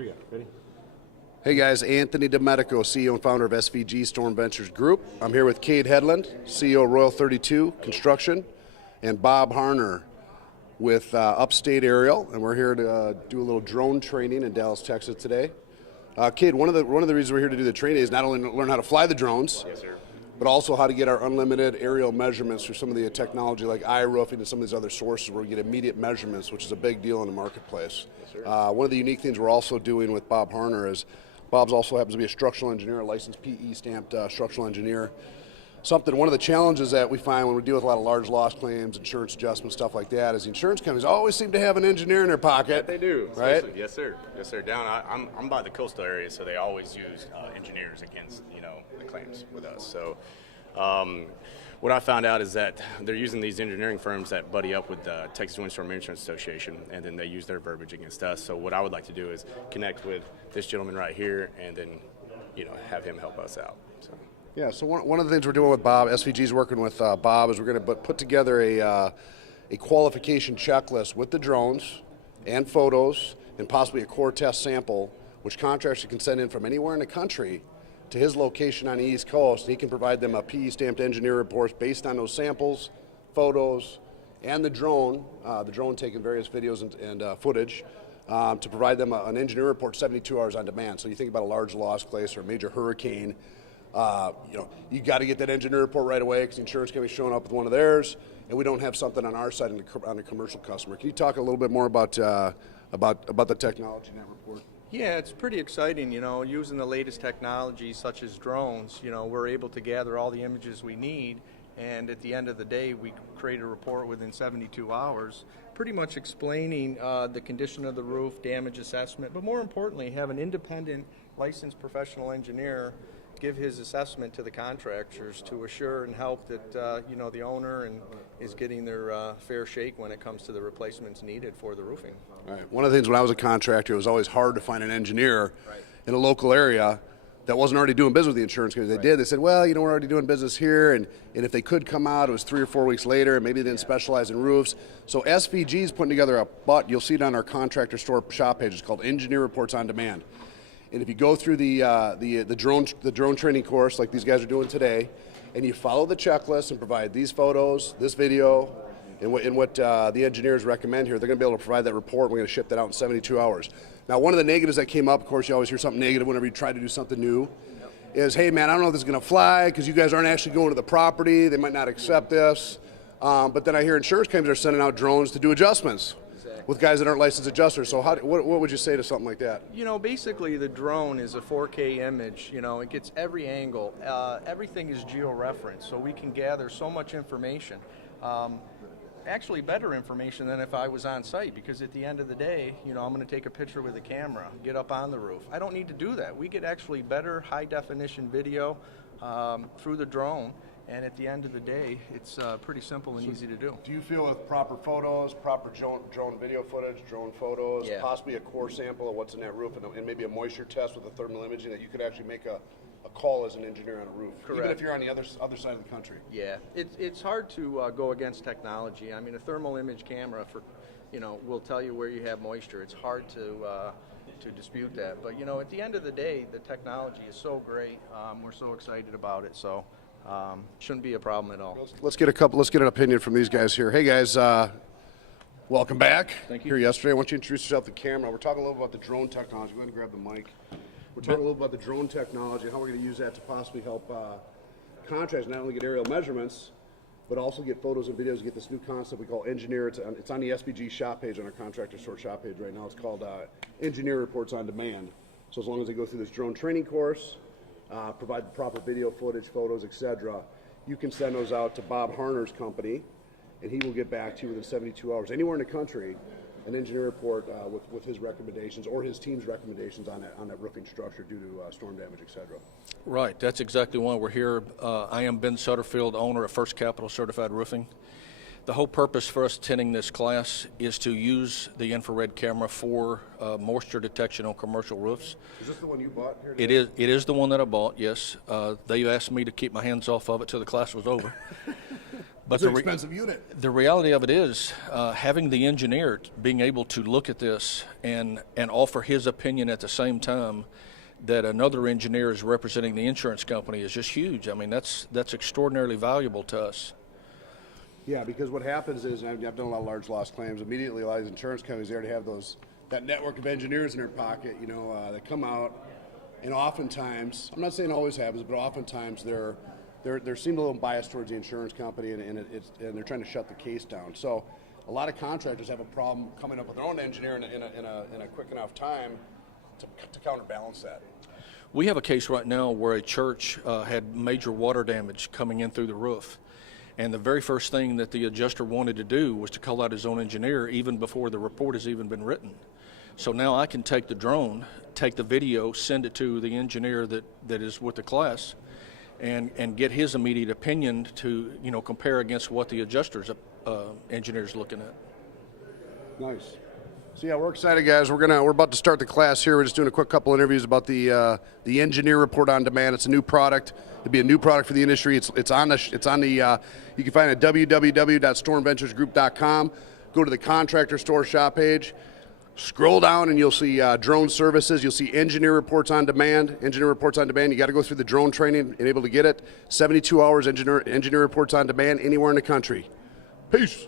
Ready? Hey guys, Anthony DeMedico, CEO and founder of SVG Storm Ventures Group. I'm here with Cade Headland, CEO of Royal 32 Construction, and Bob Harner with Upstate Aerial, and we're here to do a little drone training in Dallas, Texas today. Cade, one of the reasons we're here to do the training is not only learn how to fly the drones, Yes, sir. but also how to get our unlimited aerial measurements through some of the technology like iRoofing and some of these other sources where we get immediate measurements, which is a big deal in the marketplace. One of the unique things we're also doing with Bob Harner is Bob's also happens to be a structural engineer, a licensed PE stamped structural engineer. One of the challenges that we find when we deal with a lot of large loss claims, insurance adjustments, stuff like that, is the insurance companies always seem to have an engineer in their pocket. They do, right? Yes, sir. Yes, sir. I'm by the coastal area, so they always use engineers against the claims with us. So, what I found out is that they're using these engineering firms that buddy up with the Texas Windstorm Insurance Association, and then they use their verbiage against us. So, what I would like to do is connect with this gentleman right here, and then have him help us out. So. Yeah, so one of the things we're doing with Bob, SVG's working with Bob, is we're going to put together a qualification checklist with the drones and photos and possibly a core test sample, which contractors can send in from anywhere in the country to his location on the East Coast. He can provide them a PE stamped engineer report based on those samples, photos, and the drone taking various videos and footage to provide them an engineer report 72 hours on demand. So you think about a large loss case or a major hurricane, you got to get that engineer report right away because the insurance company's showing up with one of theirs, and we don't have something on our side on the commercial customer. Can you talk a little bit more about the technology in that report? Yeah, it's pretty exciting, using the latest technology such as drones, we're able to gather all the images we need, and at the end of the day, we create a report within 72 hours, pretty much explaining the condition of the roof, damage assessment, but more importantly, have an independent licensed professional engineer give his assessment to the contractors to assure and help that the owner is getting their fair shake when it comes to the replacements needed for the roofing. Right. One of the things when I was a contractor, it was always hard to find an engineer in a local area that wasn't already doing business with the insurance company. They said, well, we're already doing business here, and if they could come out, it was 3 or 4 weeks later, and maybe they didn't specialize in roofs. So SVG's putting together you'll see it on our contractor store shop page. It's called Engineer Reports on Demand. And if you go through the drone training course like these guys are doing today, and you follow the checklist and provide these photos, this video, and what the engineers recommend here, they're going to be able to provide that report. We're going to ship that out in 72 hours. Now, one of the negatives that came up, of course, you always hear something negative whenever you try to do something new, is, hey, man, I don't know if this is going to fly because you guys aren't actually going to the property. They might not accept this. But then I hear insurance companies are sending out drones to do adjustments with guys that aren't licensed adjusters. So what would you say to something like that? Basically the drone is a 4K image. It gets every angle. Everything is geo-referenced, so we can gather so much information. Actually better information than if I was on site, because at the end of the day, I'm going to take a picture with a camera, get up on the roof. I don't need to do that. We get actually better high-definition video through the drone. And at the end of the day, it's pretty simple and easy to do. Do you feel with proper photos, proper drone video footage, drone photos, possibly a core sample of what's in that roof, and maybe a moisture test with a thermal imaging, that you could actually make a call as an engineer on a roof, Correct. Even if you're on the other side of the country? Yeah, it's hard to go against technology. I mean, a thermal image camera will tell you where you have moisture. It's hard to dispute that. But at the end of the day, the technology is so great. We're so excited about it. So. Shouldn't be a problem at all. Let's get an opinion from these guys here. Hey guys, welcome back. Thank you. Here yesterday. I want you to introduce yourself to the camera. We're talking a little about the drone technology. Go ahead and grab the mic. We're talking a little about the drone technology, how we're going to use that to possibly help contractors not only get aerial measurements, but also get photos and videos, get this new concept we call Engineer. It's on the SVG shop page, on our contractor store shop page right now. It's called Engineer Reports on Demand. So as long as they go through this drone training course, provide the proper video footage, photos, etc., you can send those out to Bob Harner's company, and he will get back to you within 72 hours. Anywhere in the country, an engineer report with his recommendations or his team's recommendations on that roofing structure due to storm damage, etc. Right, that's exactly why we're here. I am Ben Sutterfield, owner of First Capital Certified Roofing. The whole purpose for us attending this class is to use the infrared camera for moisture detection on commercial roofs. Is this the one you bought here today? It is the one that I bought, yes. They asked me to keep my hands off of it till the class was over. But It's an expensive unit. The reality of it is, having the engineer being able to look at this and offer his opinion at the same time that another engineer is representing the insurance company is just huge. I mean, that's extraordinarily valuable to us. Yeah, because what happens is, and I've done a lot of large loss claims, immediately a lot of these insurance companies, they already have that network of engineers in their pocket, that come out, and oftentimes, I'm not saying it always happens, but oftentimes they're seem a little biased towards the insurance company, and they're trying to shut the case down. So a lot of contractors have a problem coming up with their own engineer in a quick enough time to counterbalance that. We have a case right now where a church had major water damage coming in through the roof. And the very first thing that the adjuster wanted to do was to call out his own engineer even before the report has even been written. So now I can take the drone, take the video, send it to the engineer that is with the class, and get his immediate opinion to compare against what the adjuster's engineer is looking at. Nice. So yeah, we're excited, guys. We're about to start the class here. We're just doing a quick couple interviews about the engineer report on demand. It's a new product. It'd be a new product for the industry. It's on the you can find it at www.stormventuresgroup.com. Go to the contractor store shop page. Scroll down and you'll see drone services. You'll see engineer reports on demand. Engineer reports on demand. You got to go through the drone training and able to get it. 72 hours engineer reports on demand anywhere in the country. Peace.